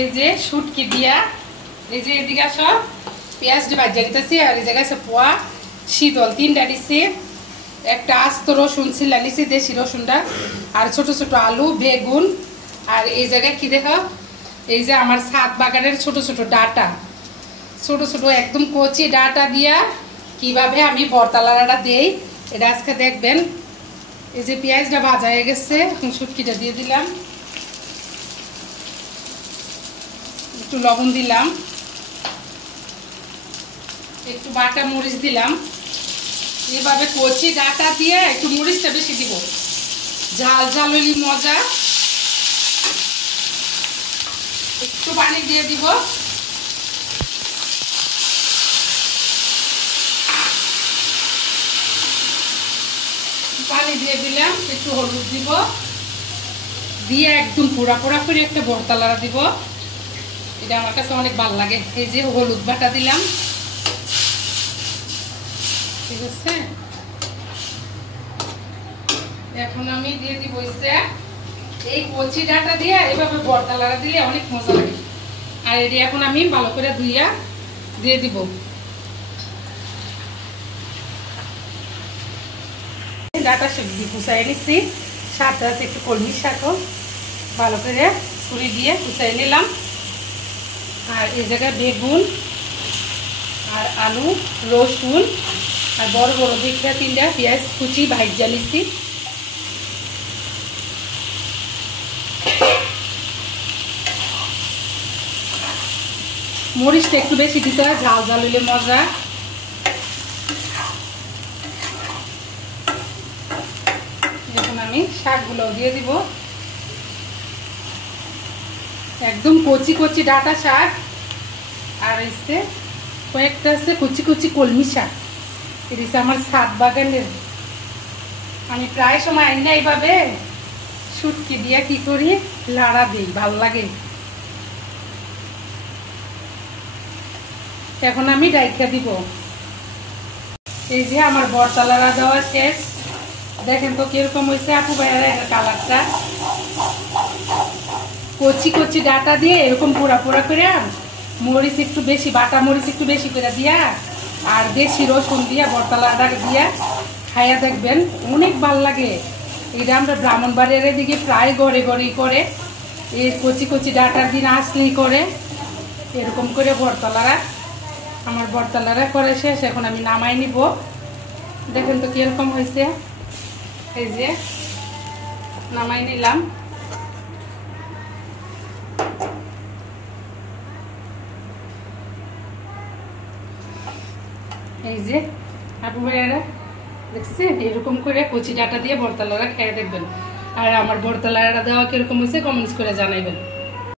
এই যে শুটকি দিয়া এই যে এদিকে সব পেঁয়াজ দিয়ে ভাজা দিতেছি আর এই জায়গায় পোয়া শীতল 3টা দিছি একটা আস্ত রসুন ছিলা নিছি দেশি রসুনটা আর ছোট ছোট আলু বেগুন আর এই জায়গায় কি দেখো এই যে আমার ছাদ বাগানের ছোট ছোট ডাটা ছোট ছোট একদম কচি ডাটা দিয়া কিভাবে আমি ভর্তালাড়াটা দেই এটা আজকে দেখবেন এই যে পেঁয়াজটা ভাজা হয়ে গেছে এখন শুটকিটা দিয়ে দিলাম একটু লবণ দিলাম একটু বাটা মরিচ দিলাম এভাবে কচি ডাটা দিয়ে একটু মরিচটা বেশি দিব ঝাল ঝাল হইলে মজা একটু পানি দিয়ে দিব পানি দিয়ে দিলাম একটু হলুদ দিব দিয়ে একদম পোড়া পোড়া করে একটা ভর্তালাড়া দিব এটা আমার কাছে অনেক ভালো লাগে এই যে হলুদ বাটা দিলাম ঠিক আছে এখন আমি দিয়ে দিব এই কচি ডাটা দিয়ে এভাবে ভর্তালাড়া দিলে অনেক মজা লাগে আর এটা এখন আমি ভালো করে ধুইয়া দিয়ে দিব ডাটা সবজি কুচাই নিচ্ছি সাথে আছে একটু কলমি শাকও ভালো করে ছুরি দিয়ে কুচাই নিলাম আর এই জায়গায় বেগুন আর আলু রসুন আর বড় বড় দিকটা 3টা পেঁয়াজ কুচি ভাজা নিচ্ছি মরিচটা একটু বেশি দিতে হয় ঝাল ঝাল হইলে মজা এখন আমি শাকগুলো দিয়ে দিব একদম কচি কচি ডাটা শাক আর এসে কয়েকটা আছে কচি কচি কলমি শাক এটা আমার ছাদ বাগানের আমি প্রায় সময় আইনা এইভাবে শুটকি দিয়া কি করি লাড়া দিই ভালো লাগে এখন আমি ডাইকা দিব এই যে আমার ভর্তালাড়া দেওয়া শেষ দেখেন তো কিরকম হয়েছে আপু ভাইয়ারা কালারটা কচি কচি ডাটা দিয়ে এরকম পোড়া পোড়া করে মরিচ একটু বেশি বাটা মরিচ একটু বেশি করে দিয়া আর দেশি রসুন দিয়া ভর্তালাড়া দিয়া খাইয়া দেখবেন অনেক ভালো লাগে এটা আমরা ব্রাহ্মণবাড়িয়ার দিকে প্রায় ঘরে ঘরেই করে এই কচি কচি ডাটার দিন আসলেই করে এরকম করে ভর্তালাড়া আমার ভর্তালাড়া করে শেষ এখন আমি নামাই নিব দেখেন তো কিরকম হয়েছে এই যে নামাই নিলাম এই যে আপু ভাইয়ারা দেখছেন এরকম করে কচি ডাটা দিয়ে ভর্তালাড়া খেয়ে দেখবেন আর আমার ভর্তালাড়া দেওয়া কিরকম হয়েছে কমেন্টস করে জানাইবেন।